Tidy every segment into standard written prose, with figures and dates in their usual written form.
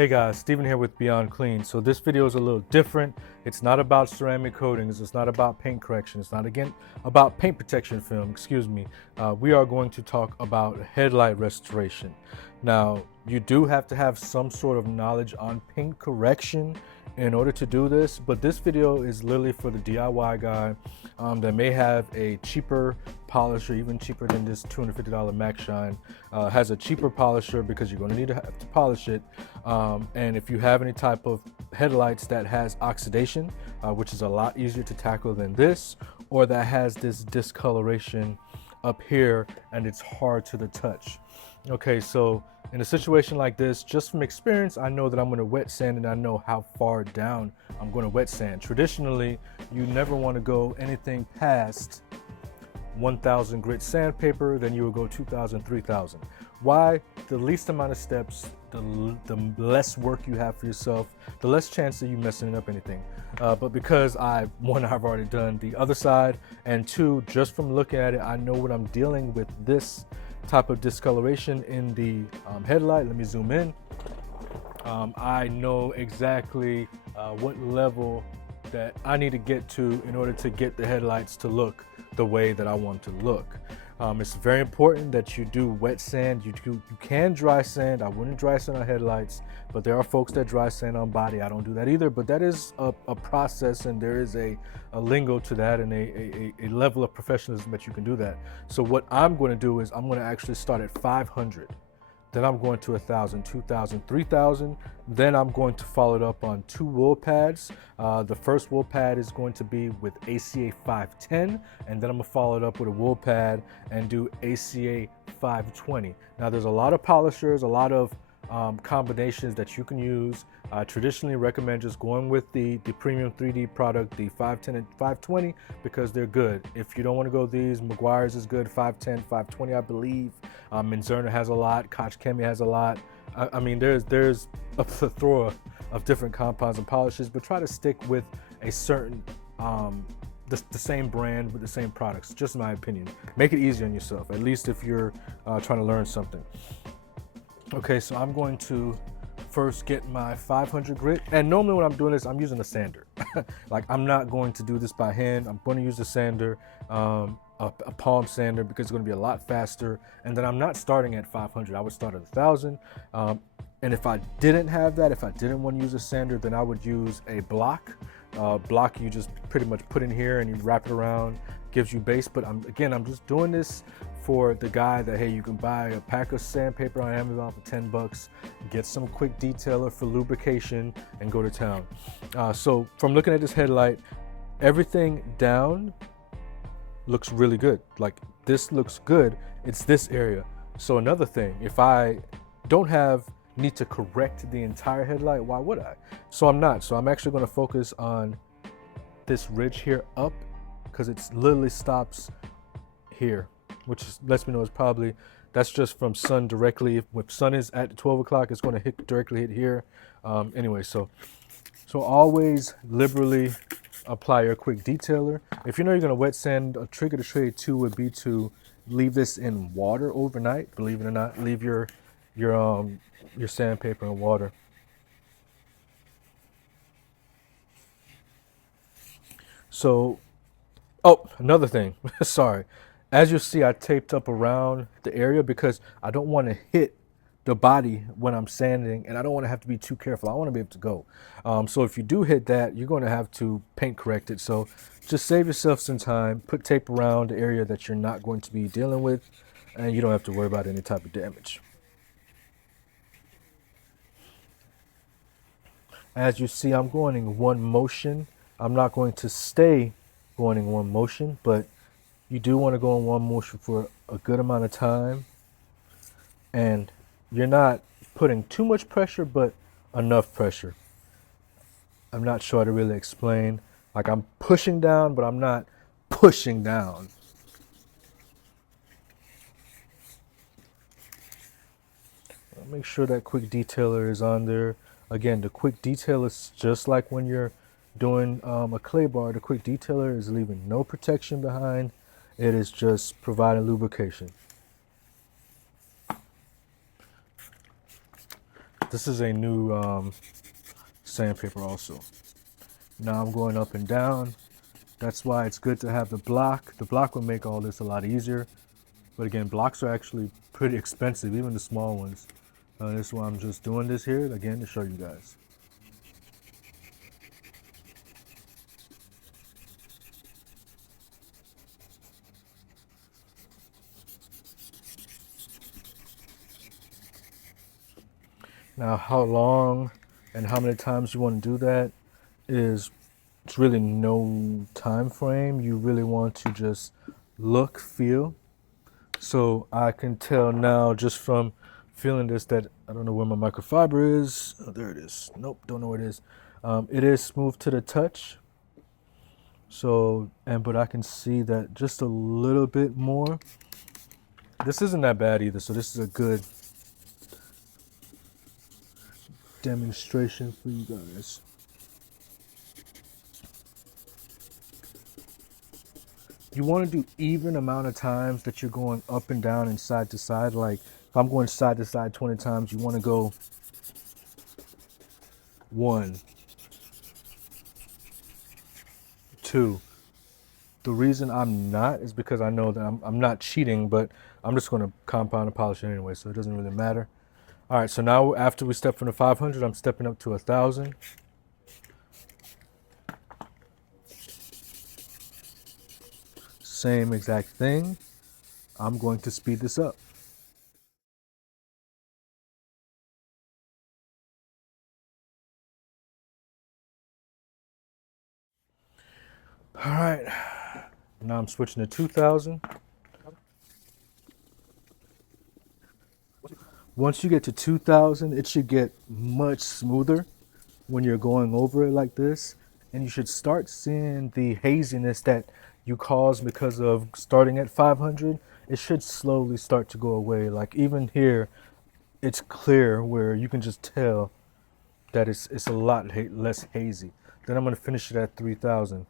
Hey guys, Steven here with Beyond Clean. So this video is a little different. It's not about ceramic coatings. It's not about paint correction. It's not again about paint protection film, excuse me. We are going to talk about headlight restoration. Now, you do have to have some sort of knowledge on paint correction in order to do this, but this video is literally for the DIY guy that may have a cheaper polisher, even cheaper than this $250 Max Shine. Has a cheaper polisher because you're going to need to have to polish it. And if you have any type of headlights that has oxidation, which is a lot easier to tackle than this, or that has this discoloration up here and it's hard to the touch. Okay, so in a situation like this, just from experience, I know that I'm going to wet sand and I know how far down I'm going to wet sand. Traditionally, you never want to go anything past 1,000 grit sandpaper, then you will go 2,000, 3,000. Why? The least amount of steps, the less work you have for yourself, the less chance that you messing up anything. But because I've already done the other side, and two, just from looking at it, I know what I'm dealing with this type of discoloration in the headlight. Let me zoom in. I know exactly what level that I need to get to in order to get the headlights to look the way that I want to look. It's very important that you do wet sand. You can dry sand. I wouldn't dry sand on headlights, but there are folks that dry sand on body. I don't do that either, but that is a process, and there is a lingo to that and a level of professionalism that you can do that. So what I'm going to do is I'm going to actually start at 500. Then I'm going to 1,000, 2,000, 3,000. Then I'm going to follow it up on 2 wool pads. The first wool pad is going to be with ACA 510, and then I'm gonna follow it up with a wool pad and do ACA 520. Now there's a lot of polishers, a lot of combinations that you can use. I traditionally recommend just going with the premium 3D product, the 510 and 520, because they're good. If you don't want to go these, Meguiar's is good, 510, 520, I believe. Menzerner has a lot, Koch Chemie has a lot. I mean, there's a plethora of different compounds and polishes, but try to stick with a certain the same brand with the same products. Just my opinion. Make it easy on yourself, at least if you're trying to learn something. Okay, so I'm going to first get my 500 grit, and normally when I'm doing this, I'm using a sander. Like, I'm not going to do this by hand. I'm going to use a sander, a palm sander, because it's going to be a lot faster. And then I'm not starting at 500. I would start at 1,000. And if I didn't have that, if I didn't want to use a sander, then I would use a block. Block you just pretty much put in here and you wrap it around, gives you base. But I'm just doing this for the guy that, hey, you can buy a pack of sandpaper on Amazon for 10 bucks, get some quick detailer for lubrication, and go to town. So from looking at this headlight, everything down looks really good. Like, this looks good. It's this area. So another thing, if I don't need to correct the entire headlight, why would I? So I'm not. So I'm actually going to focus on this ridge here up, because it literally stops here, which lets me know it's probably, that's just from sun directly. If sun is at 12 o'clock, it's going to directly hit here. Anyway, so always liberally apply your quick detailer. If you know you're going to wet sand, a trick of the trade too would be to leave this in water overnight. Believe it or not, leave your sandpaper in water. So, oh, another thing, sorry. As you see, I taped up around the area because I don't want to hit the body when I'm sanding, and I don't want to have to be too careful. I want to be able to go. So if you do hit that, you're going to have to paint correct it. So just save yourself some time, put tape around the area that you're not going to be dealing with, and you don't have to worry about any type of damage. As you see, I'm going in one motion. I'm not going to stay going in one motion, but you do want to go in one motion for a good amount of time. And you're not putting too much pressure, but enough pressure. I'm not sure how to really explain. Like, I'm pushing down, but I'm not pushing down. Make sure that quick detailer is on there. Again, the quick detailer is just like when you're doing a clay bar. The quick detailer is leaving no protection behind. It is just providing lubrication. This is a new sandpaper also. Now I'm going up and down. That's why it's good to have the block. The block will make all this a lot easier. But again, blocks are actually pretty expensive, even the small ones. This is why I'm just doing this here, again, to show you guys. Now, how long and how many times you want to do that is, it's really no time frame. You really want to just look, feel. So I can tell now just from feeling this that I don't know where my microfiber is. Oh, there it is. Nope, don't know where it is. It is smooth to the touch. So, but I can see that just a little bit more. This isn't that bad either. So this is a good demonstration for you guys. You want to do even amount of times that you're going up and down and side to side. Like if I'm going side to side 20 times, you want to go 1, 2. The reason I'm not is because I know that I'm not cheating, but I'm just going to compound and polish it anyway, so it doesn't really matter. All right, so now after we step from the 500, I'm stepping up to 1,000. Same exact thing. I'm going to speed this up. All right, now I'm switching to 2,000. Once you get to 2,000, it should get much smoother when you're going over it like this. And you should start seeing the haziness that you cause because of starting at 500. It should slowly start to go away. Like even here, it's clear where you can just tell that it's a lot less hazy. Then I'm going to finish it at 3,000.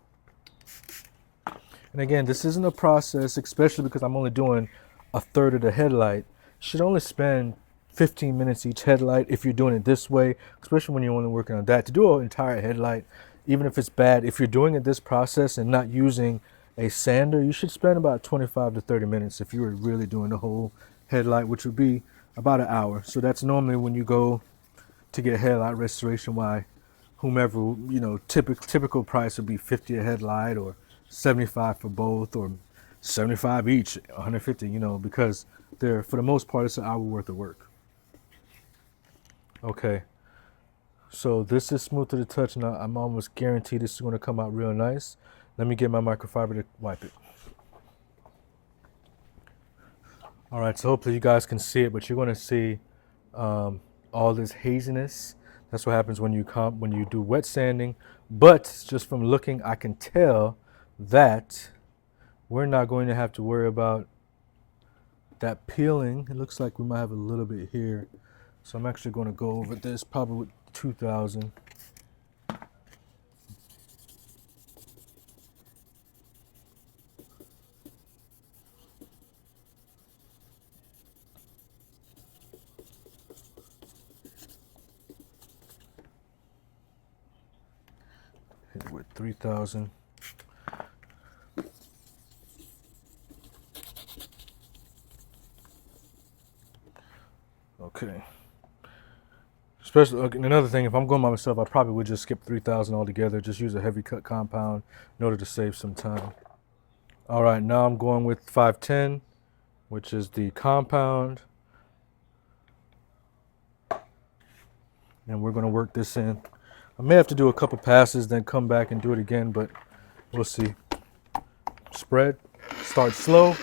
And again, this isn't a process, especially because I'm only doing a third of the headlight. Should only spend 15 minutes each headlight if you're doing it this way, especially when you're only working on that. To do an entire headlight, even if it's bad, if you're doing it this process and not using a sander, you should spend about 25 to 30 minutes if you were really doing the whole headlight, which would be about an hour. So that's normally when you go to get a headlight restoration, why whomever, typical price would be 50 a headlight or 75 for both or 75 each, 150, because they're, for the most part, it's an hour worth of work. Okay, so this is smooth to the touch. Now I'm almost guaranteed this is going to come out real nice. Let me get my microfiber to wipe it. All right, so hopefully you guys can see it, but you're going to see all this haziness. That's what happens when you do wet sanding. But just from looking, I can tell that we're not going to have to worry about that peeling. It looks like we might have a little bit here. So I'm actually going to go over this probably with 2,000. Hit it with 3,000. Okay. Especially another thing, if I'm going by myself, I probably would just skip 3,000 altogether. Just use a heavy cut compound in order to save some time. All right, now I'm going with 510, which is the compound. And we're going to work this in. I may have to do a couple passes, then come back and do it again, but we'll see. Spread, start slow.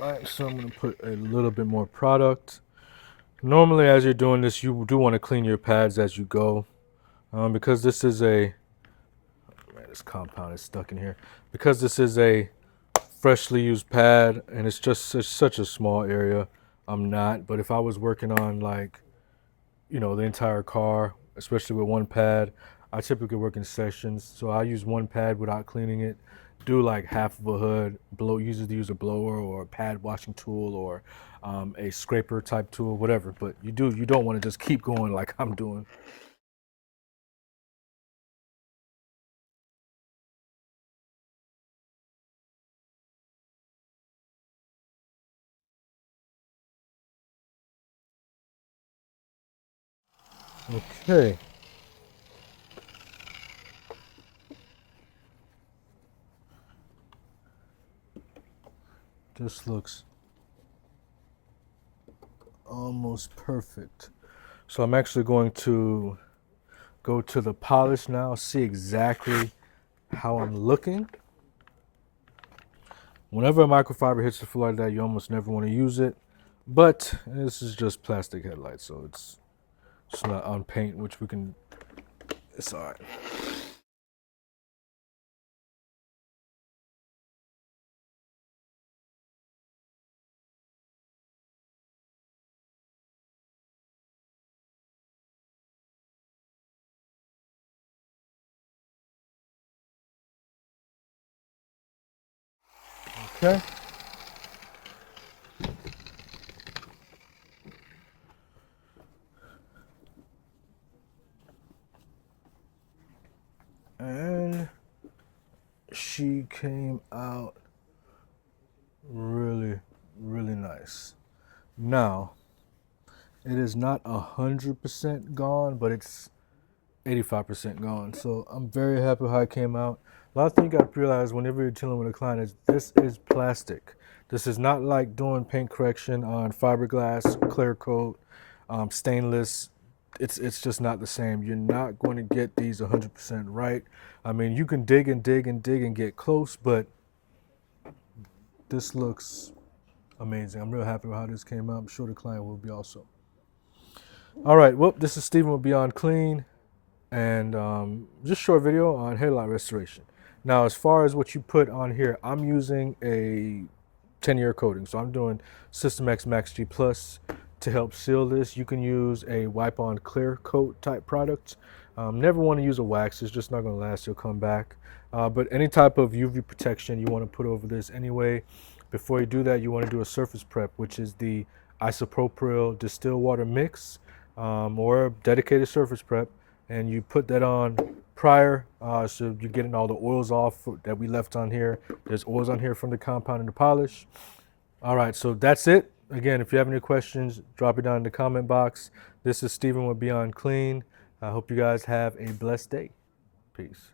All right, so I'm going to put a little bit more product. Normally, as you're doing this, you do want to clean your pads as you go, because this is a, man, this compound is stuck in here. Because this is a freshly used pad and it's just such a small area, I'm not. But if I was working on like, the entire car, especially with one pad, I typically work in sessions. So I use one pad without cleaning it, do like half of a hood, usually use a blower or a pad washing tool or a scraper type tool, whatever. But you don't want to just keep going like I'm doing. Okay. This looks almost perfect. So I'm actually going to go to the polish now, see exactly how I'm looking. Whenever a microfiber hits the floor like that, you almost never want to use it. But this is just plastic headlights, so it's not on paint, which we can. It's all right. Okay. And she came out really, really nice. Now, it is not 100% gone, but it's 85% gone. So I'm very happy how it came out. A lot of things you got to realize whenever you're dealing with a client is this is plastic. This is not like doing paint correction on fiberglass, clear coat, stainless. It's just not the same. You're not going to get these 100% right. I mean, you can dig and dig and dig and get close, but this looks amazing. I'm real happy with how this came out. I'm sure the client will be also. All right, well, this is Steven with Beyond Clean, and just short video on headlight restoration. Now, as far as what you put on here, I'm using a 10-year coating. So I'm doing System X Max G Plus to help seal this. You can use a wipe-on clear coat type product. Never want to use a wax. It's just not going to last. It'll come back. But any type of UV protection you want to put over this anyway. Before you do that, you want to do a surface prep, which is the isopropyl distilled water mix or dedicated surface prep. And you put that on prior, so you're getting all the oils off that we left on here. There's oils on here from the compound and the polish. All right, so that's it. Again, if you have any questions, drop it down in the comment box. This is Steven with Beyond Clean. I hope you guys have a blessed day. Peace.